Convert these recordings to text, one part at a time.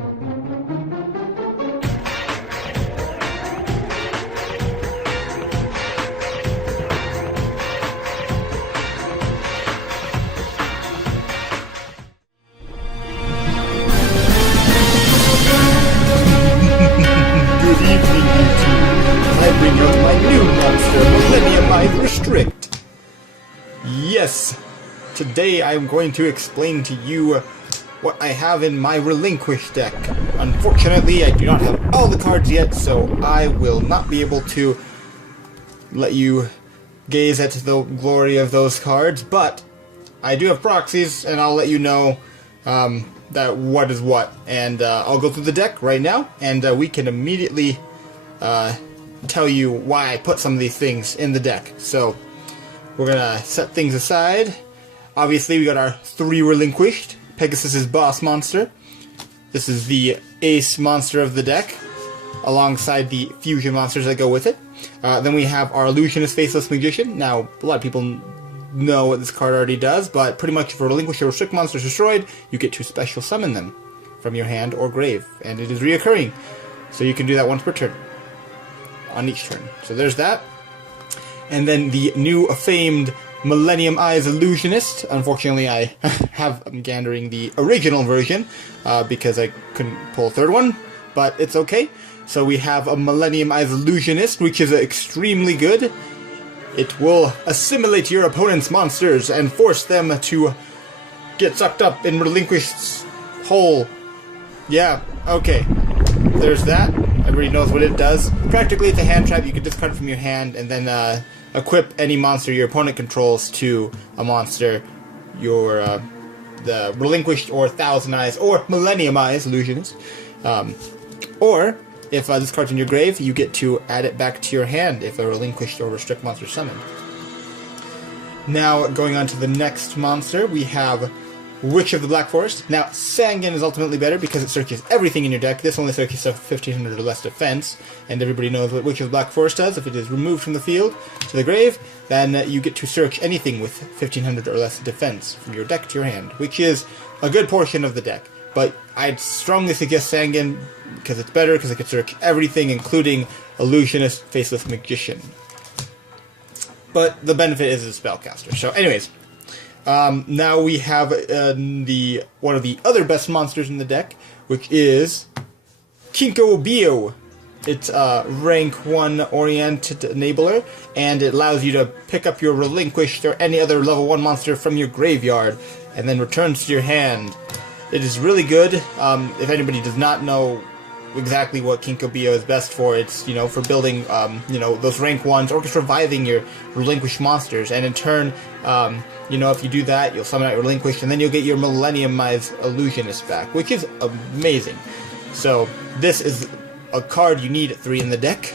Good evening, YouTube. I bring out my new monster, MILLENNIUM-EYES Restrict. Yes, today I am going to explain to you what I have in my Relinquished deck. Unfortunately, I do not have all the cards yet, so I will not be able to let you gaze at the glory of those cards, but I do have proxies, and I'll let you know that what is what. And I'll go through the deck right now, and we can immediately tell you why I put some of these things in the deck. So we're gonna set things aside. Obviously, we got our 3 Relinquished. Pegasus's boss monster. This is the ace monster of the deck, alongside the fusion monsters that go with it. Then we have our Illusionist Faceless Magician. Now, a lot of people know what this card already does, but pretty much if a Relinquished or Restrict monster is destroyed, you get to special summon them from your hand or grave, and it is reoccurring. So you can do that once per turn, on each turn. So there's that. And then the new famed MILLENNIUM-EYES Illusionist. Unfortunately, I have meandering the original version because I couldn't pull a third one, but it's okay. So we have a MILLENNIUM-EYES Illusionist, which is extremely good. It will assimilate your opponent's monsters and force them to get sucked up in Relinquished's hole. Yeah, okay. There's that. Everybody knows what it does. Practically, it's a hand trap. You can discard it from your hand and then equip any monster your opponent controls to a monster your the Relinquished or Thousand Eyes or MILLENNIUM-EYES Illusionist. Or if this card's in your grave, you get to add it back to your hand if a Relinquished or Restrict monster is summoned. Now, going on to the next monster, we have Witch of the Black Forest. Now, Sangan is ultimately better because it searches everything in your deck. This only searches stuff 1500 or less defense, and everybody knows what Witch of the Black Forest does. If it is removed from the field to the grave, then you get to search anything with 1500 or less defense from your deck to your hand, which is a good portion of the deck. But I'd strongly suggest Sangan because it's better, because it can search everything, including Illusionist Faceless Magician. But the benefit is a spellcaster. So anyways, now we have one of the other best monsters in the deck, which is Kinkobio. It's a rank 1 oriented enabler, and it allows you to pick up your Relinquished or any other level 1 monster from your graveyard, and then returns to your hand. It is really good. If anybody does not know exactly what Kinkobio is best for, it's, for building, those rank 1s, or just reviving your Relinquished monsters, and in turn, if you do that, you'll summon out your Relinquished, and then you'll get your MILLENNIUM-EYES Illusionist back, which is amazing. So, this is a card you need 3 in the deck.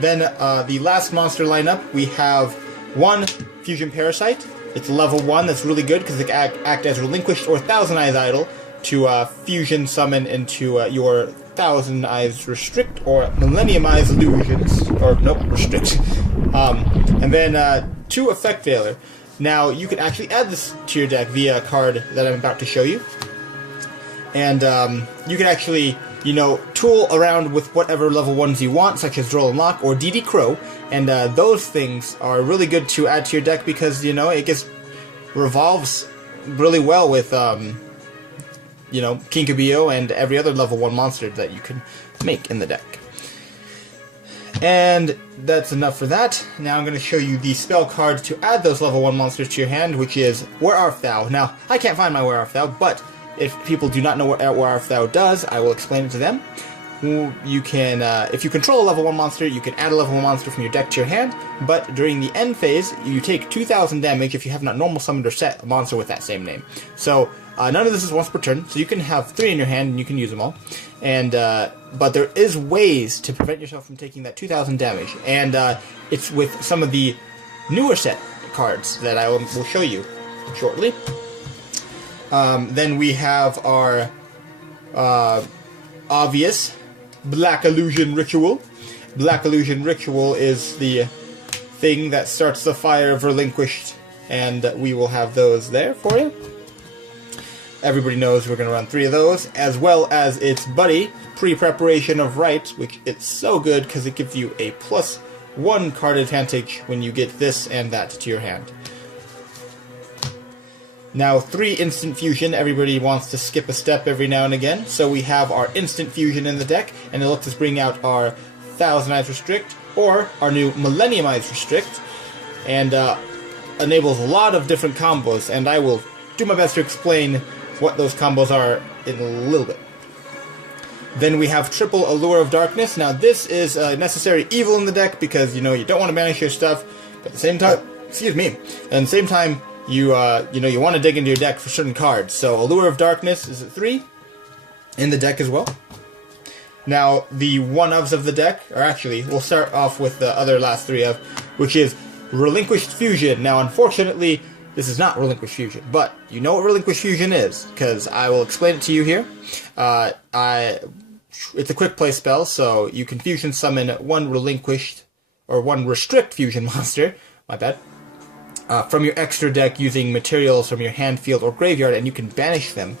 Then, the last monster lineup, we have 1 Fusion Parasite. It's level 1, that's really good, because it can act as Relinquished or Thousand Eyes Idol to fusion summon into your Thousand Eyes Restrict or MILLENNIUM-EYES Illusions, or nope, Restrict. And then 2 Effect Failure. Now, you can actually add this to your deck via a card that I'm about to show you. And you can actually, tool around with whatever level 1s you want, such as Droll and Lock or DD Crow. And those things are really good to add to your deck because, it just revolves really well with, Kinkobio and every other level 1 monster that you can make in the deck. And that's enough for that. Now I'm going to show you the spell card to add those level 1 monsters to your hand, which is Where Art Thou? Now, I can't find my Where Art Thou, but if people do not know what Where Art Thou does, I will explain it to them. You can, if you control a level 1 monster, you can add a level 1 monster from your deck to your hand, but during the end phase, you take 2000 damage if you have not normal summoned or set a monster with that same name. So, none of this is once per turn, so you can have 3 in your hand and you can use them all. And, but there is ways to prevent yourself from taking that 2000 damage, and it's with some of the newer set cards that I will show you shortly. Then we have our obvious Black Illusion Ritual. Black Illusion Ritual is the thing that starts the fire of Relinquished, and we will have those there for you. everybody knows we're going to run 3 of those, as well as its buddy, Pre-Preparation of Rights, which it's so good because it gives you a +1 card advantage when you get this and that to your hand. Now, 3 Instant Fusion. Everybody wants to skip a step every now and again, so we have our Instant Fusion in the deck, and it lets us bring out our 1000 Eyes Restrict, or our new MILLENNIUM-EYES Restrict, and enables a lot of different combos, and I will do my best to explain what those combos are in a little bit. Then we have triple Allure of Darkness. Now this is a necessary evil in the deck because, you know, you don't want to banish your stuff, but at the same time, excuse me, at the same time, you want to dig into your deck for certain cards. So Allure of Darkness is at 3 in the deck as well. Now the one-ofs of the deck are actually, we'll start off with the other last 3 of, which is Relinquished Fusion. Now unfortunately, this is not Relinquished Fusion, but you know what Relinquished Fusion is, because I will explain it to you here. It's a quick play spell, so you can fusion summon 1 Relinquished, or 1 Restrict Fusion monster, my bad, from your extra deck using materials from your hand, field, or graveyard, and you can banish them.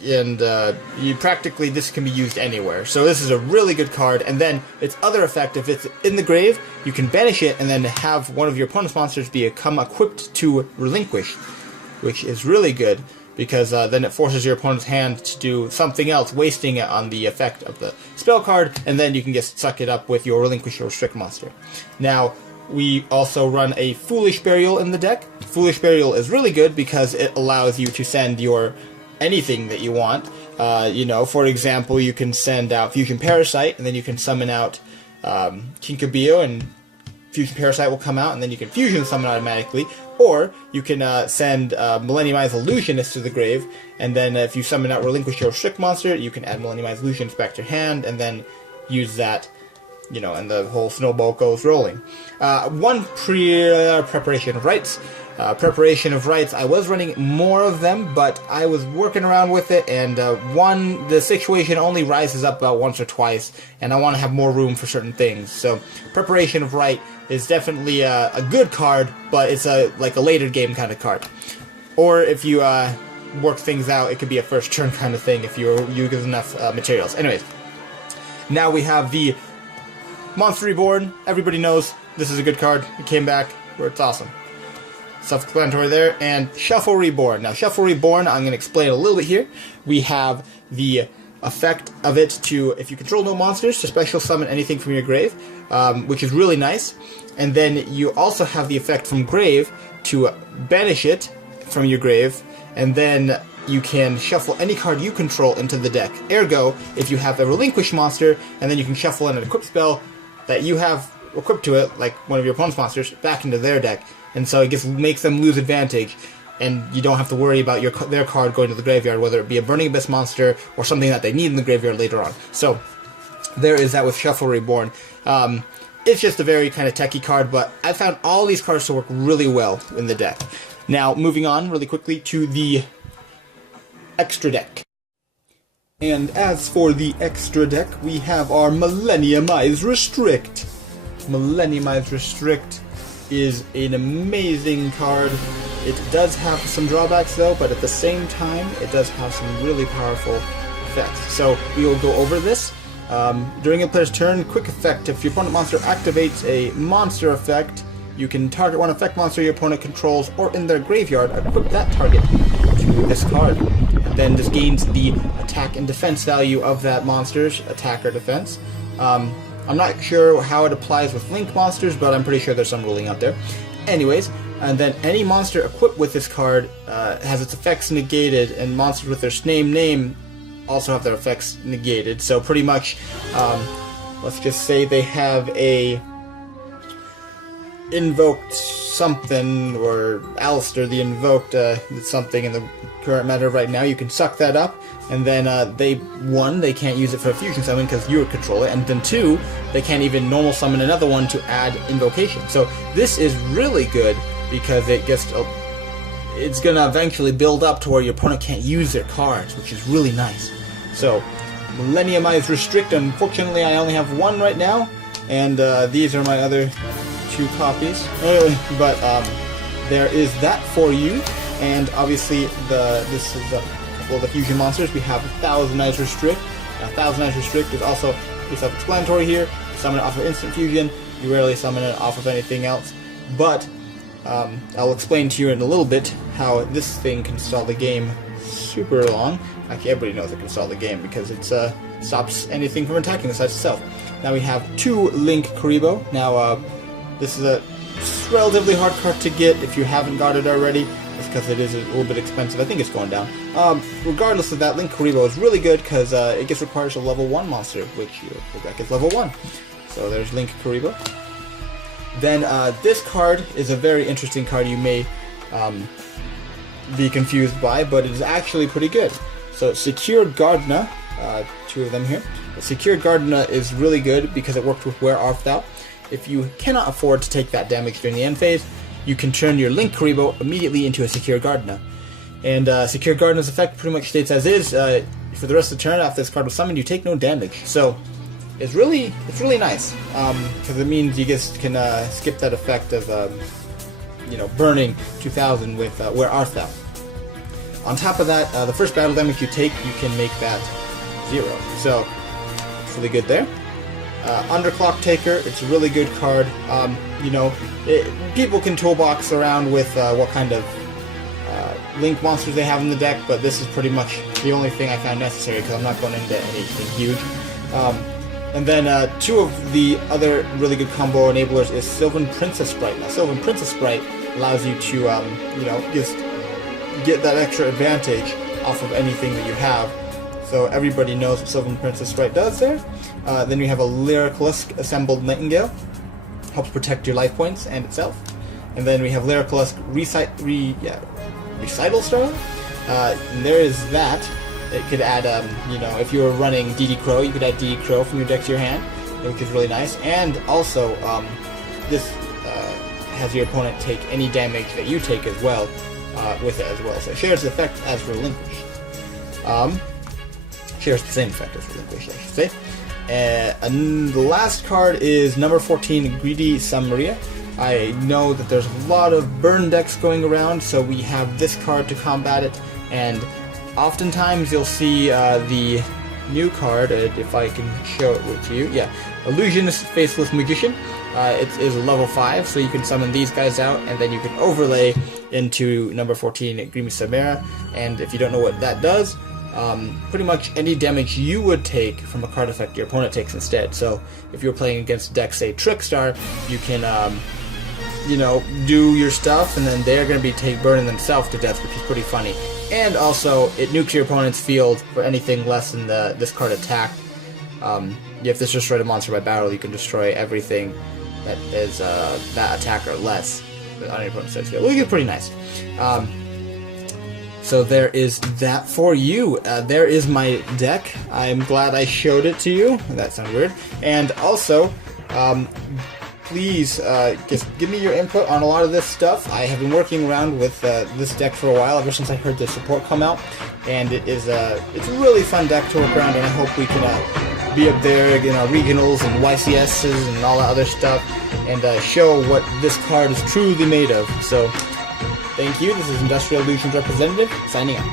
You practically, this can be used anywhere. So this is a really good card, and then its other effect, if it's in the grave, you can banish it and then have one of your opponent's monsters become equipped to Relinquished, which is really good, because then it forces your opponent's hand to do something else, wasting it on the effect of the spell card, and then you can just suck it up with your Relinquish or Restrict monster. Now, we also run a Foolish Burial in the deck. Foolish Burial is really good because it allows you to send your anything that you want. You know, for example, you can send out Fusion Parasite, and then you can summon out Kinkabio, and Fusion Parasite will come out, and then you can Fusion summon automatically. Or you can send MILLENNIUM-EYES Illusionist to the grave, and then if you summon out Relinquish or Restrict monster, you can add MILLENNIUM-EYES Illusionist back to your hand, and then use that, you know, and the whole snowball goes rolling. 1 Preparation of Rights. Preparation of Rights, I was running more of them, but I was working around with it, and the situation only rises up about once or twice, and I want to have more room for certain things. So Preparation of Right is definitely a good card, but it's like a later game kind of card. Or if you work things out, it could be a first turn kind of thing if you give enough materials. Anyways, now we have the Monster Reborn. Everybody knows this is a good card. It came back, where it's awesome. Self-explanatory there. And Shuffle Reborn. Now, Shuffle Reborn, I'm going to explain a little bit here. We have the effect of it to, if you control no monsters, to special summon anything from your grave, which is really nice. And then you also have the effect from grave to banish it from your grave, and then you can shuffle any card you control into the deck. Ergo, if you have a Relinquish monster, and then you can shuffle in an equip spell that you have equipped to it, like one of your opponent's monsters, back into their deck. And so it just makes them lose advantage, and you don't have to worry about their card going to the graveyard, whether it be a Burning Abyss monster or something that they need in the graveyard later on. So there is that with Shuffle Reborn. It's just a very kind of techie card, but I found all these cards to work really well in the deck. Now, moving on really quickly to the extra deck. And as for the extra deck, we have our MILLENNIUM-EYES Restrict. MILLENNIUM-EYES Restrict is an amazing card. It does have some drawbacks though, but at the same time, it does have some really powerful effects. So we will go over this. During a player's turn, quick effect. If your opponent monster activates a monster effect, you can target 1 effect monster your opponent controls or in their graveyard, equip that target to this card. And then this gains the attack and defense value of that monster's attack or defense. I'm not sure how it applies with Link monsters, but I'm pretty sure there's some ruling out there. Anyways, and then any monster equipped with this card has its effects negated, and monsters with their name also have their effects negated. So pretty much, let's just say they have a invoked something, or Alistair the invoked something in the current meta right now, you can suck that up, and then they can't use it for a fusion summon because you would control it, and then 2, they can't even normal summon another one to add invocation. So this is really good because it gets it's gonna eventually build up to where your opponent can't use their cards, which is really nice. So MILLENNIUM-EYES Restrict, unfortunately I only have 1 right now, and these are my other 2 copies. But there is that for you. And obviously, this is a couple of the fusion monsters. We have 1000 Eyes Restrict. Now, 1000 Eyes Restrict is also pretty self-explanatory here. You summon it off of instant fusion. You rarely summon it off of anything else. But I'll explain to you in a little bit how this thing can stall the game super long. Actually, everybody knows it can stall the game because it stops anything from attacking the side itself. Now we have 2 Link Kuriboh. Now this is a relatively hard card to get if you haven't got it already. It's because it is a little bit expensive. I think it's going down. Regardless of that, Link Kuriboh is really good because it just requires a level 1 monster, which your deck is level 1. So there's Link Kuriboh. Then this card is a very interesting card you may be confused by, but it is actually pretty good. So Secure Gardna, 2 of them here. Secure Gardna is really good because it works with Where Art Thou. If you cannot afford to take that damage during the end phase, you can turn your Link Kuriboh immediately into a Secure Gardna. And Secure Gardna's effect pretty much states as is. For the rest of the turn, after this card was summoned, you take no damage. So it's really nice because it means you just can skip that effect of burning 2000 with Where Art Thou. On top of that, the first battle damage you take, you can make that 0. So it's really good there. Underclock Taker, it's a really good card. People can toolbox around with what kind of Link monsters they have in the deck, but this is pretty much the only thing I found necessary because I'm not going into anything huge. And then 2 of the other really good combo enablers is Sylvan Princess Sprite. Now, Sylvan Princess Sprite allows you to, just get that extra advantage off of anything that you have. So everybody knows what Sylvan Princess Sprite does there. Then you have a Lyricalisk Assembled Nightingale. Helps protect your life points and itself. And then we have Lyricalisk Recital Star. And there is that. It could add, if you were running DD Crow, you could add DD Crow from your deck to your hand, which is really nice. And also, this has your opponent take any damage that you take as well with it as well. So it shares the effect as Relinquished. Shares the same effect as Relinquished, I should say. And the last card is number 14, Greedy Samaria. I know that there's a lot of burn decks going around, so we have this card to combat it. And oftentimes you'll see the new card, if I can show it to you. Yeah, Illusionist Faceless Magician. It is a level 5, so you can summon these guys out, and then you can overlay into number 14, Greedy Samara. And if you don't know what that does, pretty much any damage you would take from a card effect your opponent takes instead. So if you're playing against a deck, say Trickstar, you can do your stuff, and then they're going to be burning themselves to death, which is pretty funny. And also, it nukes your opponent's field for anything less than this card attack. If this destroyed a monster by battle, you can destroy everything that is that attack or less on your opponent's side field, which is pretty nice. So there is that for you. There is my deck. I'm glad I showed it to you. That sounded weird. And also, please just give me your input on a lot of this stuff. I have been working around with this deck for a while, ever since I heard the support come out, and it's a really fun deck to work around, and I hope we can be up there in our regionals and YCSs and all that other stuff, and show what this card is truly made of. So, thank you. This is Industrial Illusions representative, signing out.